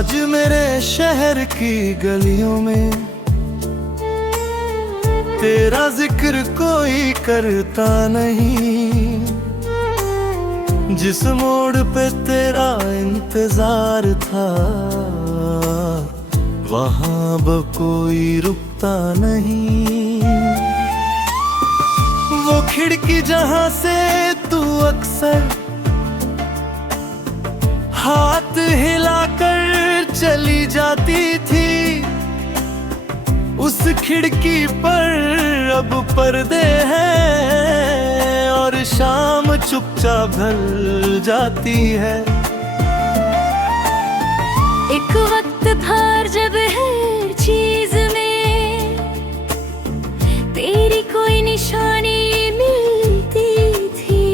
आज मेरे शहर की गलियों में तेरा जिक्र कोई करता नहीं। जिस मोड़ पे तेरा इंतजार था वहां अब कोई रुकता नहीं। वो खिड़की जहां से तू अक्सर हाथ हिलाकर चली जाती थी, उस खिड़की पर अब पर्दे हैं और शाम चुपचाप ढल जाती है। एक वक्त था जब हर चीज में तेरी कोई निशानी मिलती थी।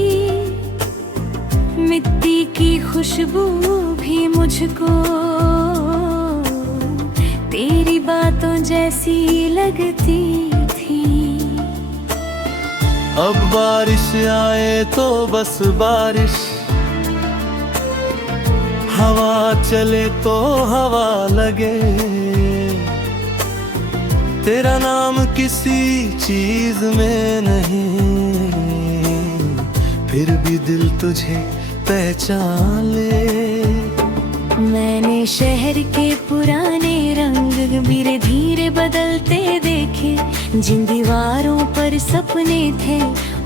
मिट्टी की खुशबू भी मुझको तेरी बातों जैसी लगती थी। अब बारिश आए तो बस बारिश, हवा चले तो हवा लगे। तेरा नाम किसी चीज में नहीं, फिर भी दिल तुझे पहचान ले। मैंने शहर के पुराने रंग धीरे धीरे बदलते देखे। जिन दीवारों पर सपने थे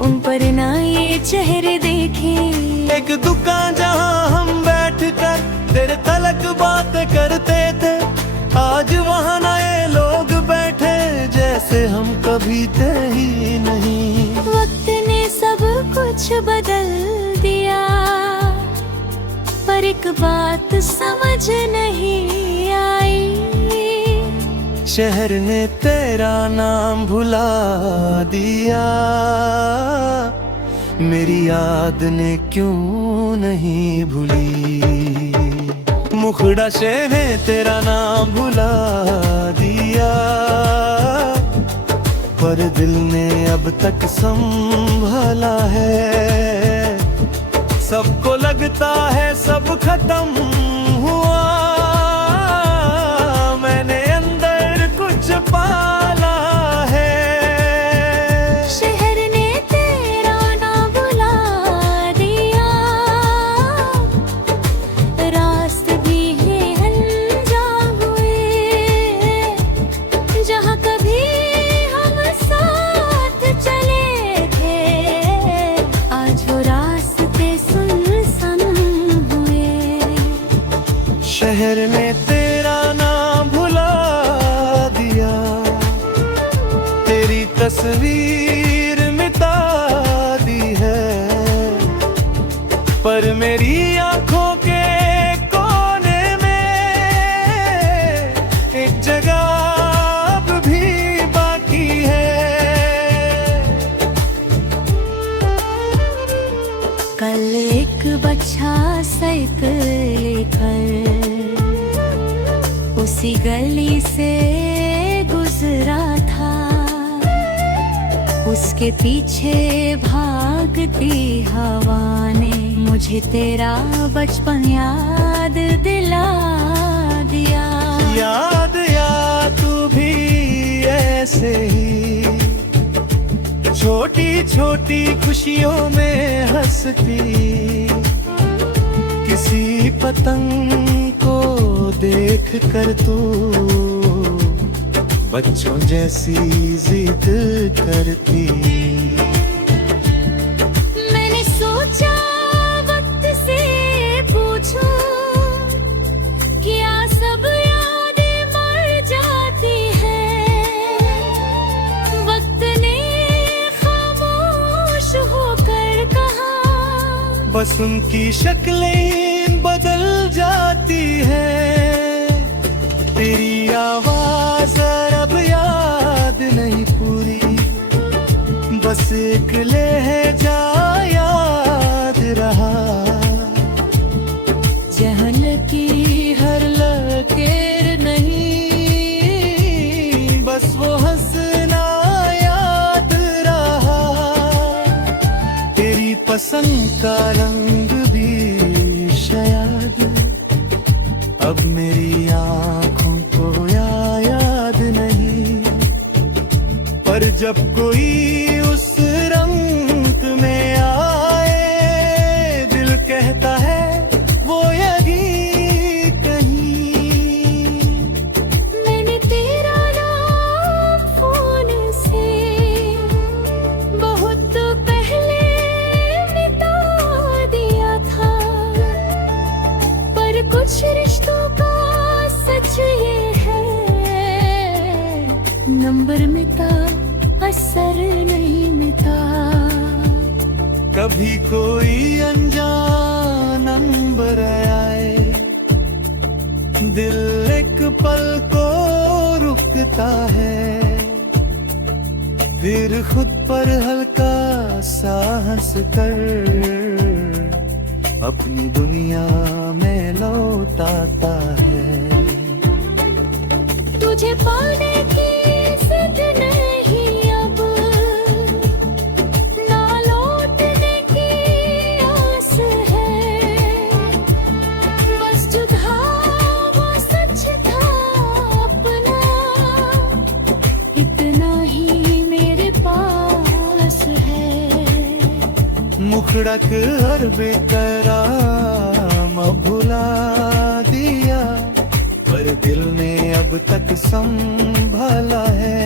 उन पर ना ये चेहरे देखे। एक दुकान जहां हम बैठकर तेरे तलक बातें करते थे, आज वहां नए लोग बैठे जैसे हम कभी थे ही नहीं। वक्त ने सब कुछ बदल दिया पर एक बात समझ नहीं आई। शहर ने तेरा नाम भुला दिया, मेरी याद ने क्यों नहीं भूली। मुखड़ा से ने तेरा नाम भुला दिया, पर दिल ने अब तक संभाला है। सबको लगता है सब खत्म हुआ, मैंने अंदर कुछ पाला है। शहर ने तेरा नाम भुला दिया, रास्ते भी हैं अनजान हुए। जहाँ कभी हम साथ चले थे आज वो रास्ते सुनसान हुए। शहर ने तेरा नाम भुला दिया, तेरी तस्वीर मिटा दी है, पर मेरी आंखों के कोने में एक जगह अब भी बाकी है। कल एक बच्चा साइकिल लेकर उसी गली से गुजरा था। उसके पीछे भागती हवा ने मुझे तेरा बचपन याद दिला दिया। याद या तू भी ऐसे ही छोटी छोटी खुशियों में हंसती, किसी पतंग को देख कर तू बच्चों जैसी जिद करती। मैंने सोचा वक्त से पूछूं क्या सब यादें मर जाती हैं। वक्त ने खामोश होकर कहा बस उनकी शक्लें बदल जाती हैं। तेरी आवाज अब याद नहीं पूरी, बस एक लहजा याद रहा। जहन की हर लकीर नहीं, बस वो हंसना याद रहा। तेरी पसंद का रंग भी शायद अब मेरी जब कोई उस रंग में आए, दिल कहता है वो यही कहीं। मैंने तेरा नाम फोन से बहुत पहले मिटा दिया था, पर कुछ रिश्तों का सच ये है, नंबर मिटा असर नहीं मिटा। कभी कोई अनजान नंबर आए, दिल एक पल को रुकता है, फिर खुद पर हल्का सा हंस कर अपनी दुनिया में लौट आता है। तुझे पाने की जिद नहीं अब, ना लौटने की आस है, बस जुदा वो सच था अपना, इतना ही मेरे पास है। मुखड़क हर बेकराम भुला दिया, पर दिल ने अब तक संभाला है।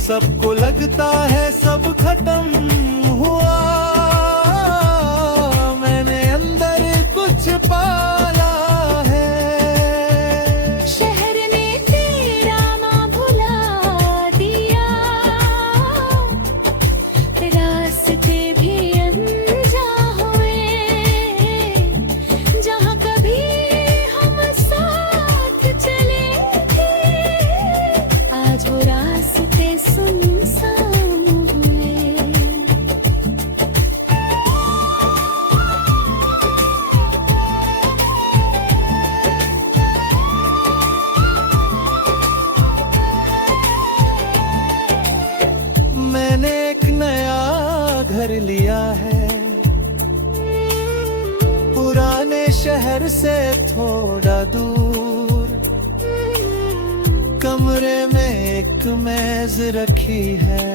सबको लगता है सब खत्म हुआ, मैंने अंदर कुछ पाला है। शहर ने तेरा ना भुला दिया, रास्ते भी अनजान हुए, जहाँ कभी हम साथ चले थे, आज वो रास्ते सुनसान हुए। मैंने एक नया घर लिया है, पुराने शहर से थोड़ा दूर। कमरे में एक मेज रखी है,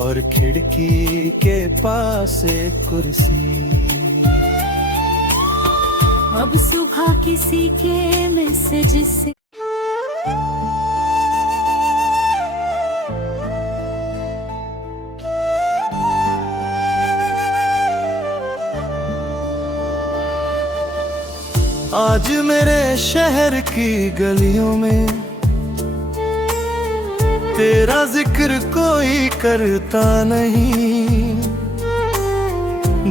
और खिड़की के पास एक कुर्सी। अब सुबह किसी के मैसेज से आज मेरे शहर की गलियों में तेरा जिक्र कोई करता नहीं।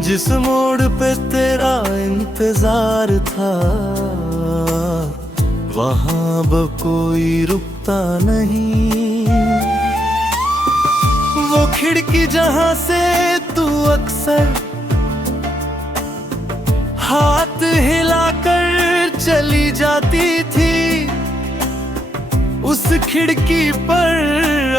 जिस मोड़ पे तेरा इंतजार था, वहां अब कोई रुकता नहीं। वो खिड़की जहां से तू अक्सर हाथ हिलाकर चली जाती थी, उस खिड़की पर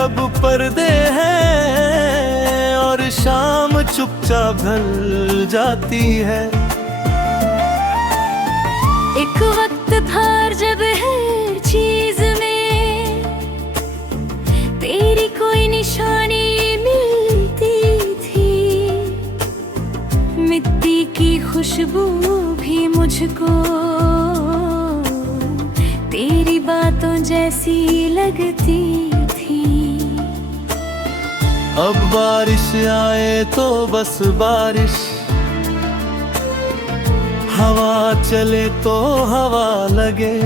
अब पर्दे हैं, और शाम चुपचाप ढल जाती है। एक वक्त था जब हर चीज में तेरी कोई निशानी मिलती थी, मिट्टी की खुशबू भी मुझको तेरी बातों जैसी लगती थी। अब बारिश आए तो बस बारिश, हवा चले तो हवा लगे,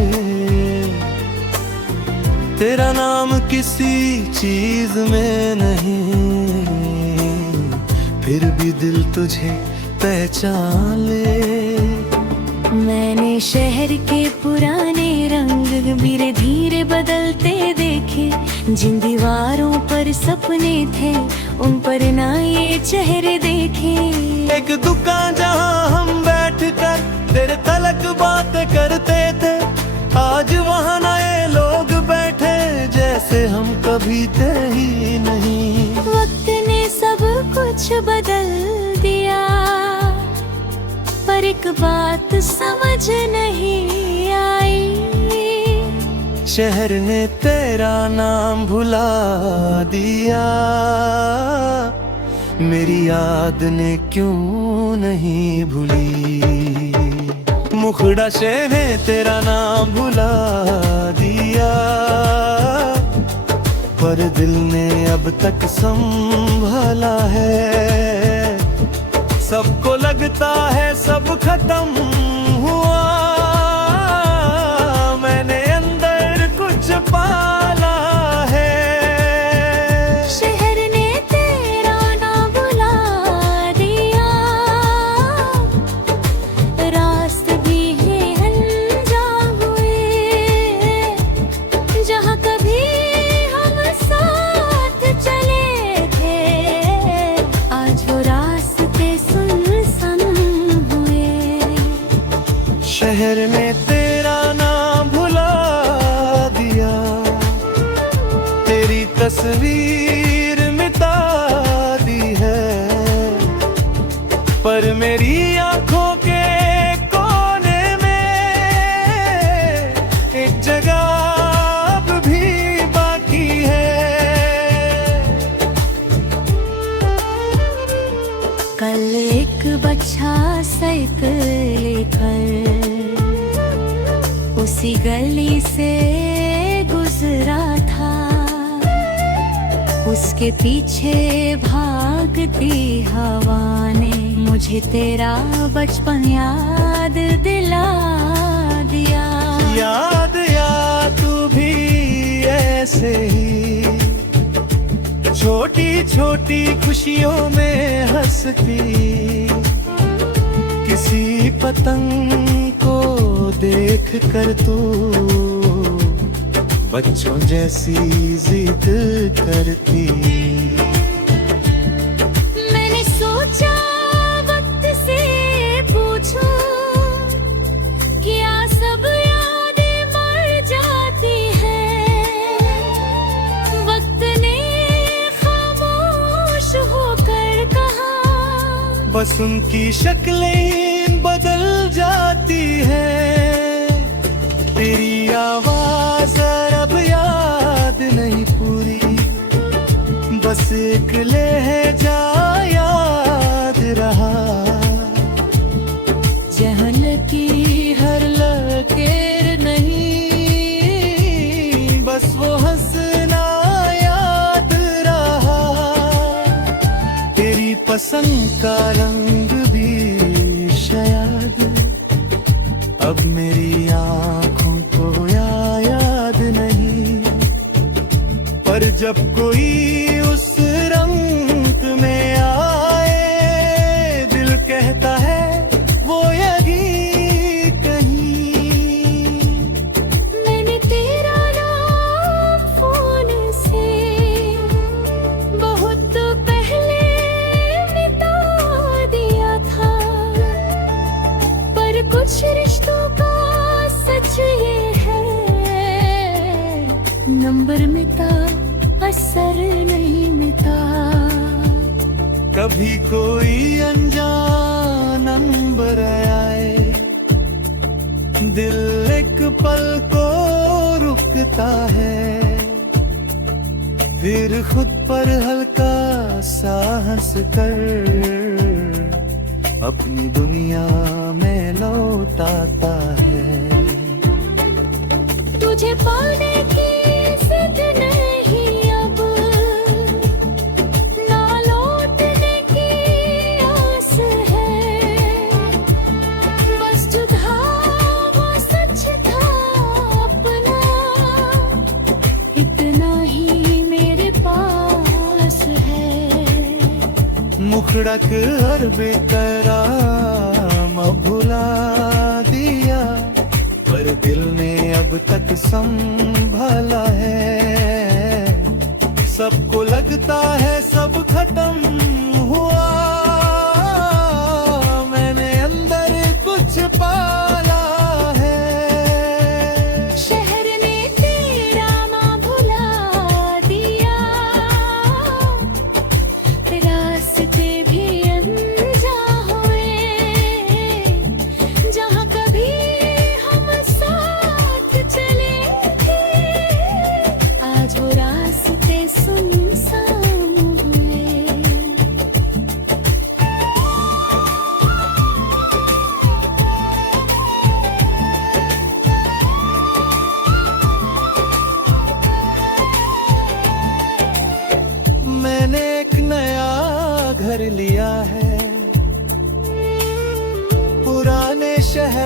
तेरा नाम किसी चीज में नहीं, फिर भी दिल तुझे पहचान ले। मैंने शहर के पुराने रंग धीरे धीरे बदलते देखे, जिन दीवारों पर सपने थे उन पर ना ये चेहरे देखे। एक दुकान जहां हम बैठकर तेरे तलक बातें करते थे, आज वहां नए लोग बैठे जैसे हम कभी थे ही नहीं। वक्त ने सब कुछ बदल दिया, पर एक बात समझ नहीं आई, शहर ने तेरा नाम भुला दिया, मेरी याद ने क्यों नहीं भूली। मुखड़ा से ने तेरा नाम भुला दिया, पर दिल ने अब तक संभाला है। सबको लगता है सब खत्म हुआ, मैंने अंदर कुछ पाला है। शहर ने तेरा नाम भुला दिया, रास्ते भी है अनजान हुए। जहाँ कभी हम साथ चले थे, आज वो रास्ते सुनसान हुए। शहर ने तेरा नाम भुला दिया, तेरी तस्वीर मिटा दी है, पर मेरी आंखों के कोने में एक जगह अब भी बाकी है। कल एक बच्चा साइकिल लेकर उसी गली से गुजरा था, उसके पीछे भागती हवा ने मुझे तेरा बचपन याद दिला दिया। याद या तू भी ऐसे ही छोटी छोटी खुशियों में हंसती, किसी पतंग को देख कर तू बच्चों जैसी जिद करती। मैंने सोचा वक्त से पूछूं, क्या सब यादें मर जाती हैं? वक्त ने खामोश होकर कहा, बस उनकी शक्लें बदल जाती हैं। तेरी आवाज अब याद नहीं पूरी, बस एक लहजा याद रहा। जहन की हर लकीर नहीं, बस वो हंसना याद रहा। तेरी पसंद का रंग भी शायद अब मेरी आंखों को याद नहीं, पर जब कोई उस रंग में आए, दिल कहता है वो यही कहीं। मैंने तेरा नाम फोन से बहुत पहले मिटा दिया था, पर कुछ रिश्तों का सच ये है, नंबर मिटा असर नहीं मिटा। कभी कोई अनजान नंबर आए, दिल एक पल को रुकता है, फिर खुद पर हल्का सा हंस कर अपनी दुनिया में लौटाता है। तुझे पाने की जिद नहीं अब, ना लौटने की आस है, बस जुदा वो सच था अपना, इतना ही मेरे पास है। मुखड़ा कर बेकराम भुला दिया, पर दिल ने अब तक संभाला है। सबको लगता है सब खत्म हुआ, मैंने अंदर कुछ पाला है। शहर ने तेरा नाम भुला दिया, रास्ते भी अनजान हुए। जहाँ कभी हम साथ चले थे,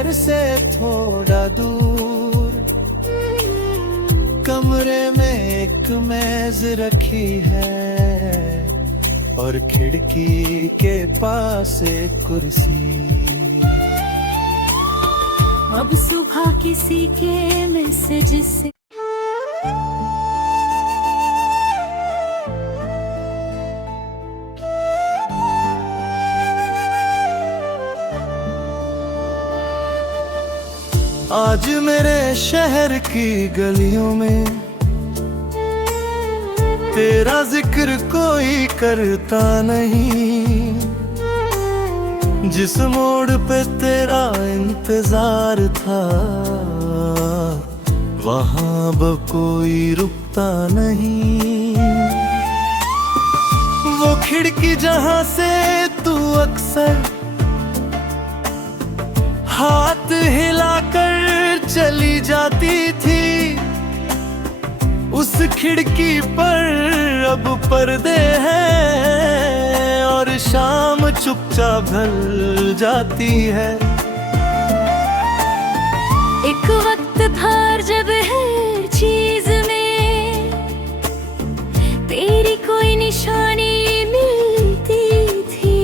शहर से थोड़ा दूर कमरे में एक मेज रखी है और खिड़की के पास एक कुर्सी। अब सुबह किसी के मैसेज से आज मेरे शहर की गलियों में तेरा जिक्र कोई करता नहीं। जिस मोड़ पे तेरा इंतजार था वहां अब कोई रुकता नहीं। वो खिड़की जहां से तू अक्सर हाथ हिलाकर चली जाती थी, उस खिड़की पर अब पर्दे हैं और शाम चुपचाप ढल जाती है। एक वक्त था जब हर चीज में तेरी कोई निशानी मिलती थी।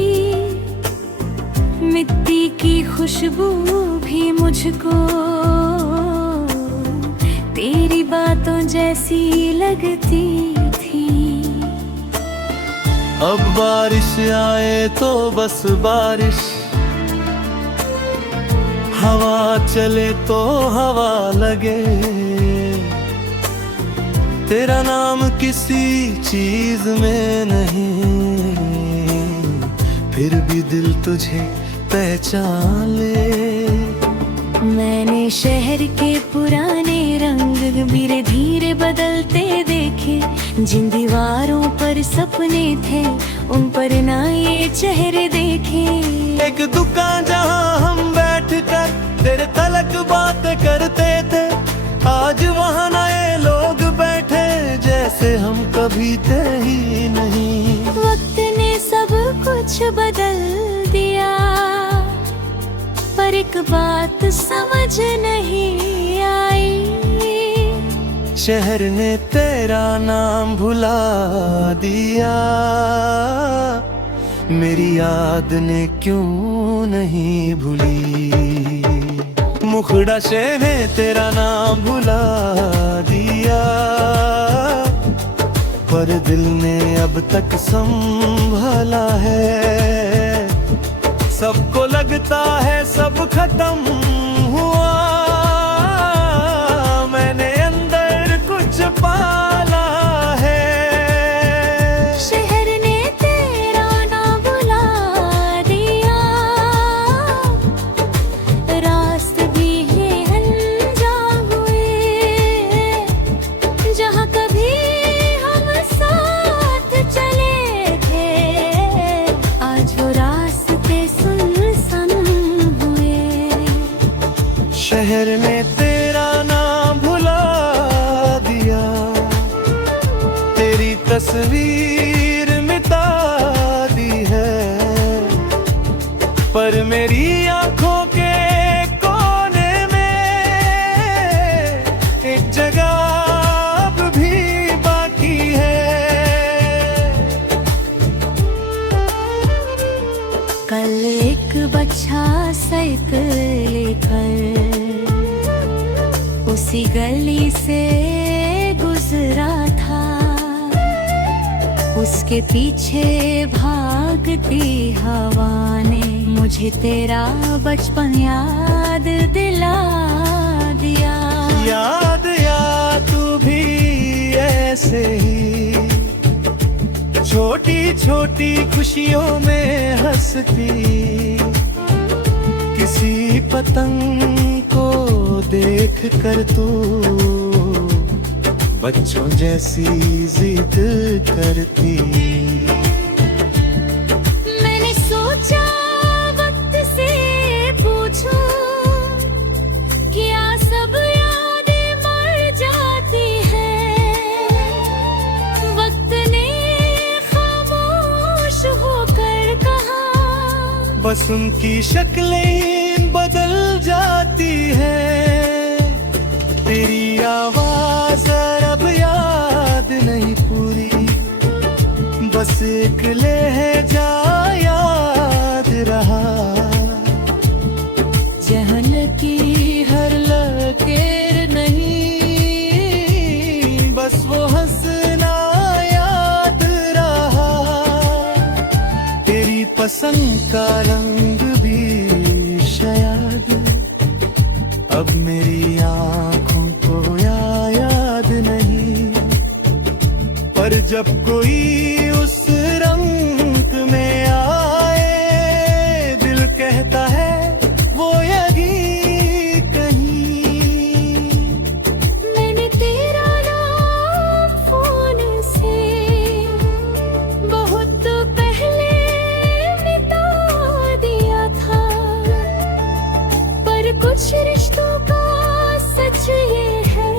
मिट्टी की खुशबू भी मुझको तेरी बातों जैसी लगती थी। अब बारिश आए तो बस बारिश, हवा चले तो हवा लगे। तेरा नाम किसी चीज में नहीं, फिर भी दिल तुझे पहचान ले। मैंने शहर के पुराने रंग धीरे धीरे बदलते देखे। जिन दीवारों पर सपने थे उन पर ना ये चेहरे देखे। एक दुकान जहां हम बैठ कर तेरे तलक बातें करते थे, आज वहां नए लोग बैठे जैसे हम कभी थे ही नहीं। वक्त ने सब कुछ बदल दिया पर एक बात समझ नहीं आई। शहर ने तेरा नाम भुला दिया, मेरी याद ने क्यों नहीं भूली। मुखड़ा शहर ने तेरा नाम भुला दिया, पर दिल ने अब तक संभाला है। सबको लगता है सब खत्म हुआ, मैंने अंदर कुछ पाला है। शहर ने तेरा नाम भुला दिया, रास्ते भी ये अनजान हुए। जहाँ कभी हम साथ चले थे आज वो रास्ते सुनसान हुए। शहर ने तेरा नाम भुला दिया, तेरी तस्वीर मिटा दी है, पर मेरी आंखों के कोने में एक जगह अब भी बाकी है। कल एक बच्चा साइकिल लेकर उसी गली से गुजरा था। उसके पीछे भागती हवा ने मुझे तेरा बचपन याद दिला दिया। याद या तू भी ऐसे ही छोटी छोटी खुशियों में हंसती, किसी पतंग को देख कर तू बच्चों जैसी जिद करती। मैंने सोचा वक्त से पूछूं क्या सब यादें मर जाती हैं। वक्त ने खामोश होकर कहा बस उनकी शक्लें बदल जाती है। तेरी आवाज अब याद नहीं पूरी, बस एक लहजा याद रहा। जहाँ लगी हर लकीर नहीं, बस वो हंसना याद रहा। तेरी पसंद का रंग भी शायद अब मेरी आंखों को याद नहीं, पर जब कोई उस रंग में आए, दिल कहता है वो यही कहीं। मैंने तेरा नाम फोन से बहुत पहले मिटा दिया था, पर कुछ रिश्तों का सच ये है,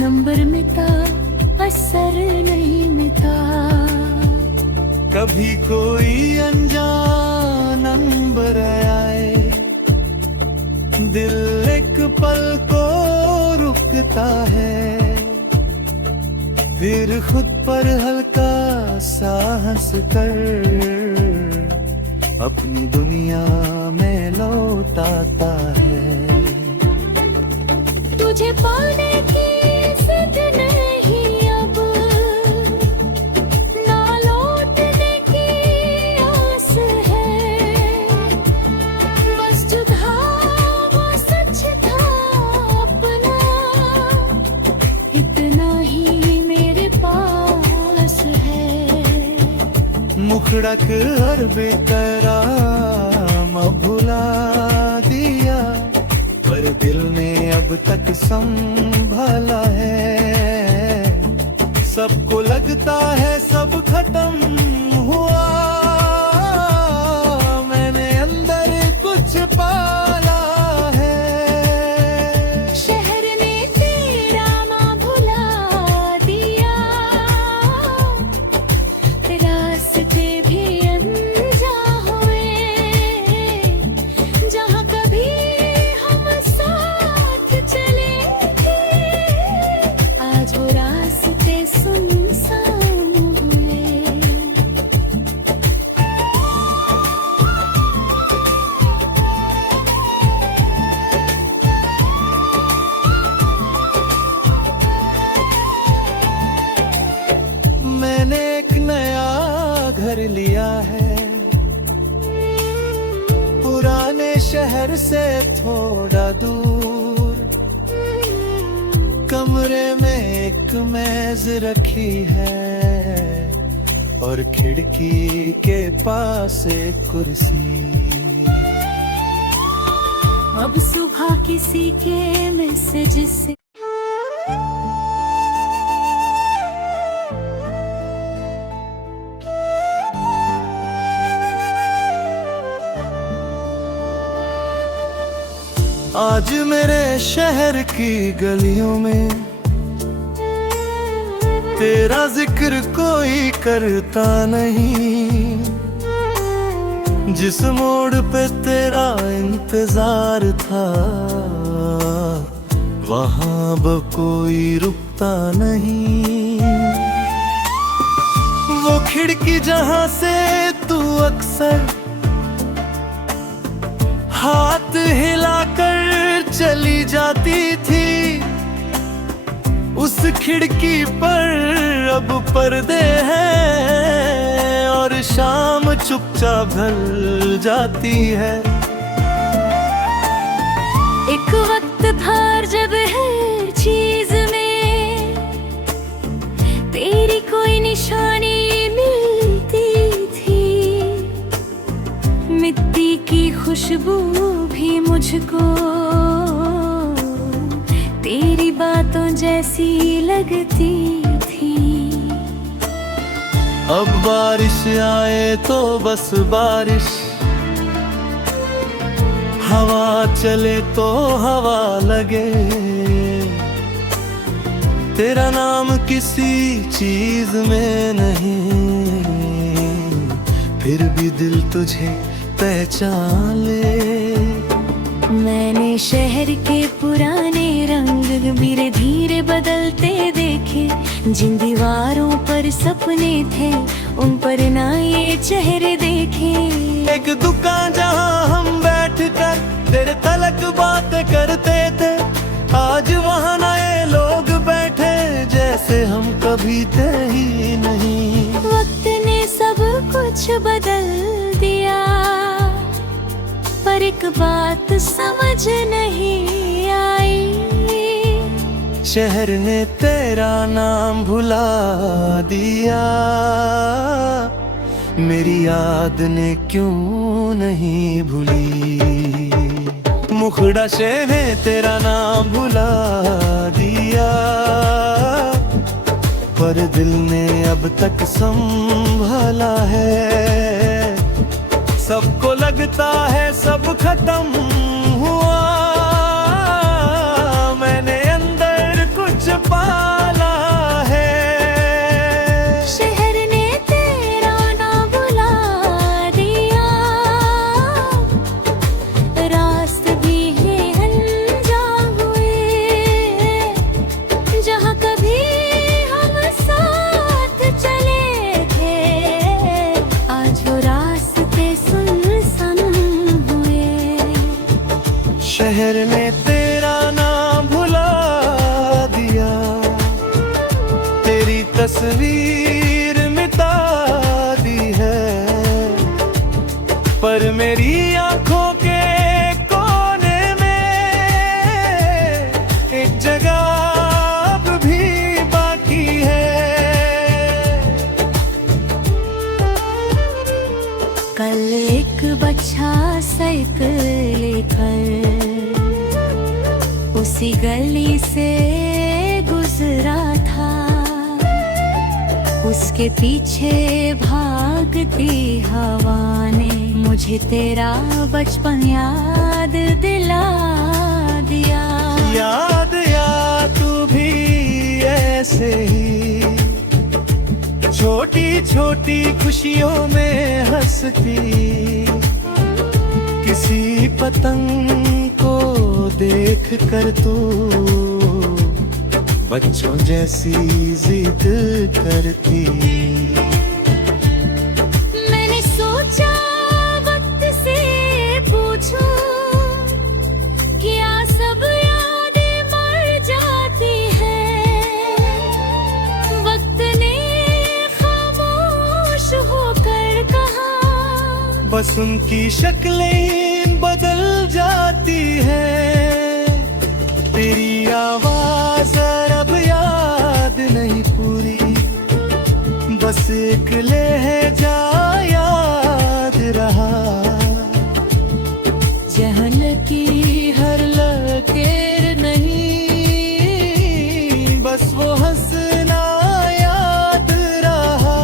नंबर मिटा असर नहीं मिटा। कभी कोई अनजान नंबर आए, दिल एक पल को रुकता है, फिर खुद पर हल्का सा हंस कर अपनी दुनिया में लौट आता है। तुझे पाने की जिद नहीं अब, ना लौटने की आस है, बस जुदा वो सच था अपना, इतना ही मेरे पास है। मुखड़ा कर बेकराम भुला दिया, पर दिल ने अब तक संभाला है। सबको लगता है सब खत्म हुआ, मैंने अंदर कुछ पाला है। शहर ने तेरा माँ भुला दिया, रास्ते भी अनजान हुए, जहाँ कभी हम साथ चले थे, आज वो रास्ते सुनसान हुए। मैंने एक नया घर लिया है, पुराने शहर से थोड़ा दूर। कमरे में एक मेज रखी है, और खिड़की के पास एक कुर्सी। अब सुबह किसी के मैसेज से आज मेरे शहर की गलियों में तेरा जिक्र कोई करता नहीं। जिस मोड़ पे तेरा इंतजार था, वहां अब कोई रुकता नहीं। वो खिड़की जहां से तू अक्सर हाथ हिलाकर चली जाती थी, उस खिड़की पर अब पर्दे हैं, और शाम चुपचाप ढल जाती है। एक वक्त था जब हर चीज में तेरी कोई निशानी मिलती थी, मिट्टी की खुशबू भी मुझको तेरी बातों जैसी लगती थी। अब बारिश आए तो बस बारिश, हवा चले तो हवा लगे। तेरा नाम किसी चीज में नहीं, फिर भी दिल तुझे पहचान ले। मैंने शहर के पुराने रंग धीरे धीरे बदलते देखे, जिन दीवारों पर सपने थे उन पर ना ये चेहरे देखे। एक दुकान जहाँ हम बैठ कर तेरे तलक बातें करते थे, आज वहाँ नए लोग बैठे जैसे हम कभी थे ही नहीं। वक्त ने सब कुछ बदल दिया, पर एक बात समझ नहीं आई, शहर ने तेरा नाम भुला दिया, मेरी याद ने क्यों नहीं भूली। मुखड़ा से ने तेरा नाम भुला दिया, पर दिल ने अब तक संभाला है। सबको लगता है सब खत्म हुआ, मैंने अंदर कुछ पाला है। शहर ने तेरा नाम भुला दिया, रास्ते भी है अनजान हुए, जहाँ कभी हम साथ चले थे, आज वो रास्ते सुनसान हुए। शहर ने तेरा नाम भुला दिया, तेरी तस्वीर मिटा दी है, पर मेरी आंखों के कोने में एक जगह अब भी बाकी है। कल एक बच्चा साइकिल लेकर उसी गली से गुजरा था, उसके पीछे भागती हवा ने मुझे तेरा बचपन याद दिला दिया। याद या तू भी ऐसे ही छोटी छोटी खुशियों में हंसती, किसी पतंग को देख कर तू बच्चों जैसी जिद करती। मैंने सोचा वक्त से पूछूं, क्या सब यादें मर जाती हैं? वक्त ने खामोश होकर कहा, बस उनकी शक्लें बदल जाती हैं, तेरी आवाज अब याद नहीं पूरी, बस एक लहजा याद रहा। जहन की हर लकीर नहीं, बस वो हंसना याद रहा,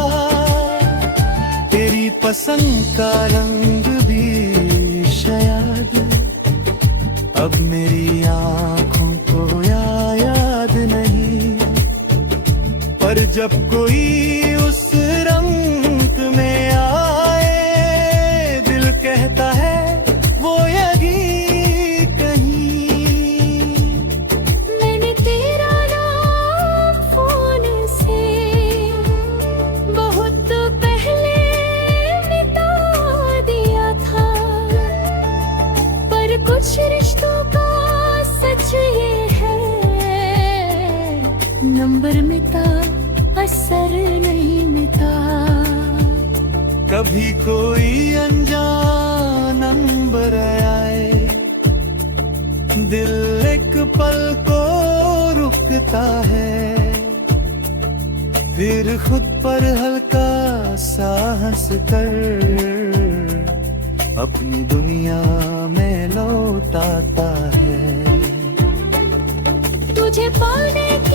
तेरी पसंद का रंग भी शायद अब मेरी आँखों को याद नहीं, पर जब कोई उस रंग में आए, दिल कहता है वो यही कहीं। मैंने तेरा नाम फोन से बहुत पहले मिटा दिया था, पर कुछ रिश्तों का सच ये है, नंबर मिटा असर नहीं मिटा। कभी कोई अनजान नंबर आए, दिल एक पल को रुकता है, फिर खुद पर हल्का सा हंस कर अपनी दुनिया में लौटाता है। तुझे पाने की